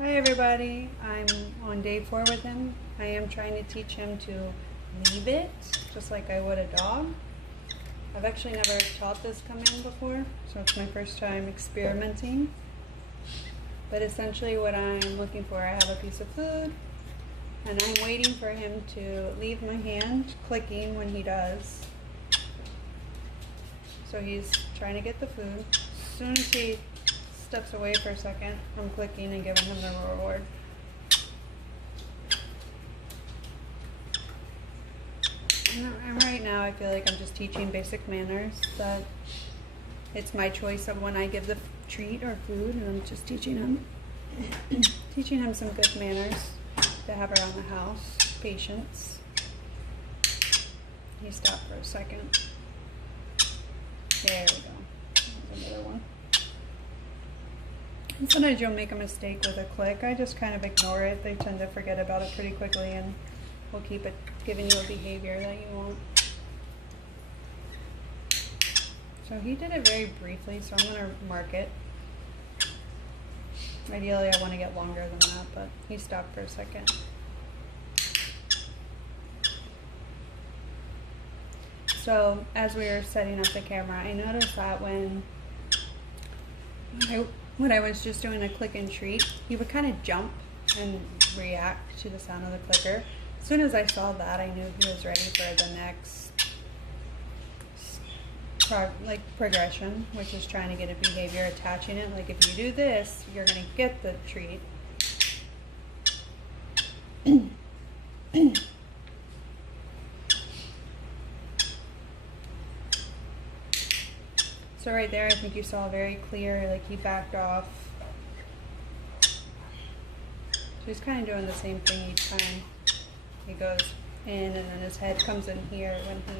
Hi everybody, I'm on day 4 with him. I am trying to teach him to leave it, just like I would a dog. I've actually never taught this command before, so it's my first time experimenting. But essentially what I'm looking for, I have a piece of food, and I'm waiting for him to leave my hand, clicking when he does. So he's trying to get the food. As soon as he steps away for a second, I'm clicking and giving him the reward. And right now I feel like I'm just teaching basic manners, that it's my choice of when I give the treat or food, and I'm just teaching him some good manners to have around the house. Patience. He stopped for a second. There we go. There's another one. And sometimes you'll make a mistake with a click. I just kind of ignore it. They tend to forget about it pretty quickly, and we'll keep it giving you a behavior that you want. So he did it very briefly, so I'm going to mark it. Ideally I want to get longer than that, but he stopped for a second. So as we were setting up the camera, I noticed that when I was just doing a click and treat, he would kind of jump and react to the sound of the clicker. As soon as I saw that, I knew he was ready for the next progression, which is trying to get a behavior, attaching it. Like, if you do this, you're going to get the treat. So right there, I think you saw very clear, like he backed off. So he's kind of doing the same thing each time. He goes in, and then his head comes in here when he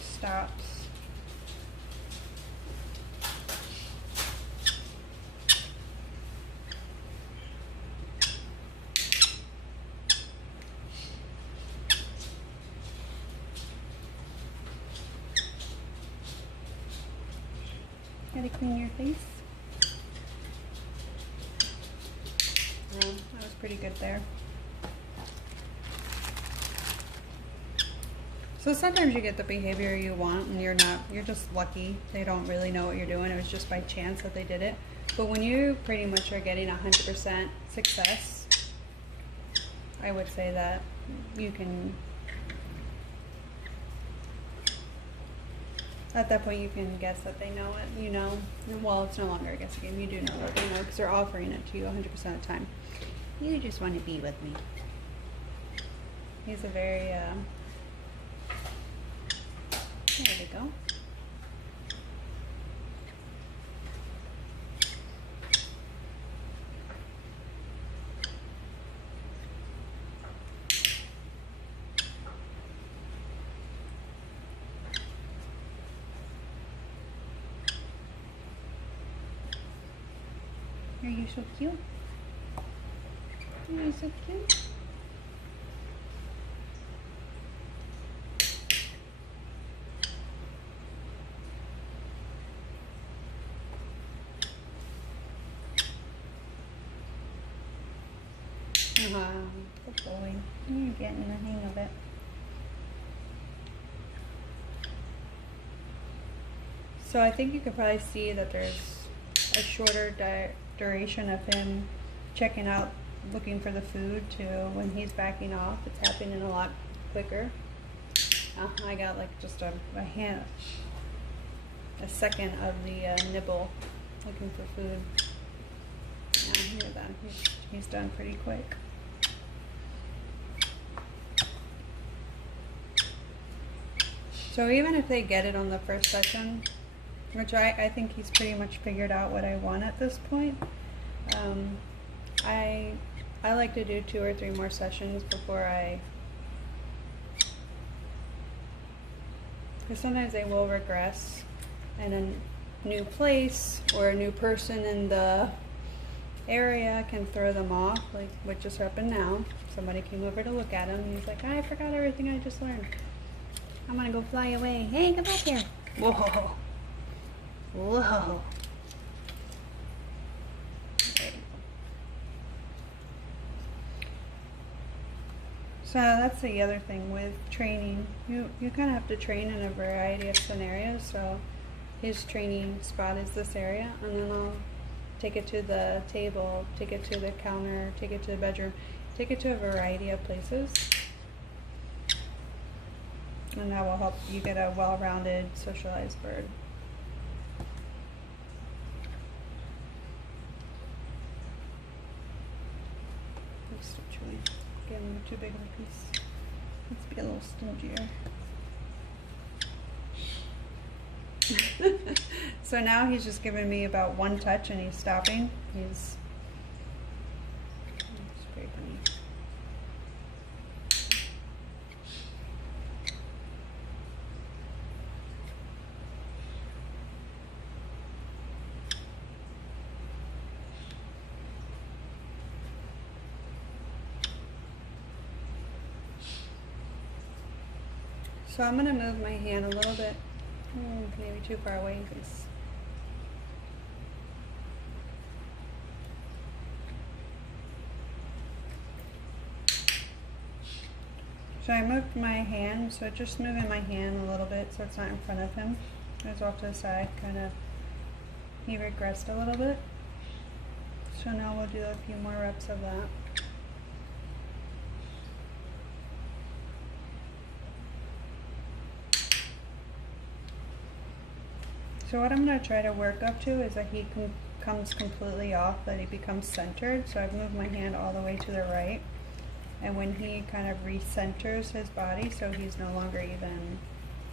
stops. Gotta clean your face. That was pretty good there. So sometimes you get the behavior you want and you're just lucky. They don't really know what you're doing. It was just by chance that they did it. But when you pretty much are getting 100% success, I would say that you can, at that point you can guess that they know it, you know. Well, it's no longer a guess game. You do know that they know, because they're offering it to you 100% of the time. You just want to be with me. He's a very, there we go. Are you so cute? Are you so cute? Good boy. You're getting the hang of it. So I think you can probably see that there's a shorter duration of him checking out, looking for the food, to when he's backing off. It's happening a lot quicker. I got like just a second of the nibble looking for food. Yeah, hear that. He's done pretty quick. So even if they get it on the first session, which I think he's pretty much figured out what I want at this point, I like to do 2 or 3 more sessions before because sometimes they will regress, and a new place or a new person in the area can throw them off, like what just happened now. Somebody came over to look at him, and he's like, I forgot everything I just learned. I'm gonna go fly away. Hey, come back here. Whoa. Whoa. There you So that's the other thing with training. You kind of have to train in a variety of scenarios. So his training spot is this area, and then I'll take it to the table, take it to the counter, take it to the bedroom, take it to a variety of places. And that will help you get a well-rounded, socialized bird. Give him too big of a piece. Let's be a little stingier. So now he's just giving me about one touch and he's stopping. He's pretty funny. So I'm going to move my hand a little bit, maybe too far away because so I moved my hand, so just moving my hand a little bit so it's not in front of him. It was off to the side, kind of, he regressed a little bit. So now we'll do a few more reps of that. So what I'm going to try to work up to is that he comes completely off, that he becomes centered. So I've moved my hand all the way to the right. And when he kind of recenters his body, so he's no longer even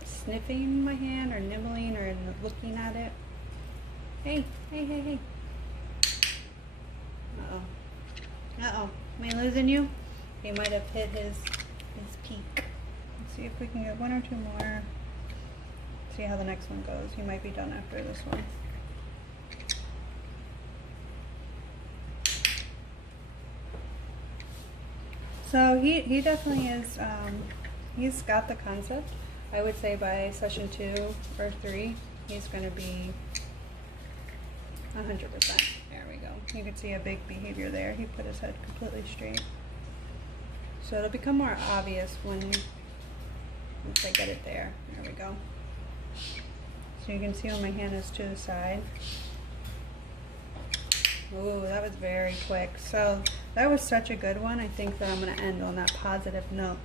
sniffing my hand or nibbling or looking at it. Hey, hey, hey, hey. Uh-oh. Uh-oh. Am I losing you? He might have hit his peak. Let's see if we can get one or two more. See how the next one goes. He might be done after this one. So he definitely is, he's got the concept. I would say by session 2 or 3, he's going to be 100%. There we go. You can see a big behavior there. He put his head completely straight. So it'll become more obvious once I get it there. There we go. So you can see when my hand is to the side. Ooh, that was very quick. So that was such a good one. I think that I'm going to end on that positive note.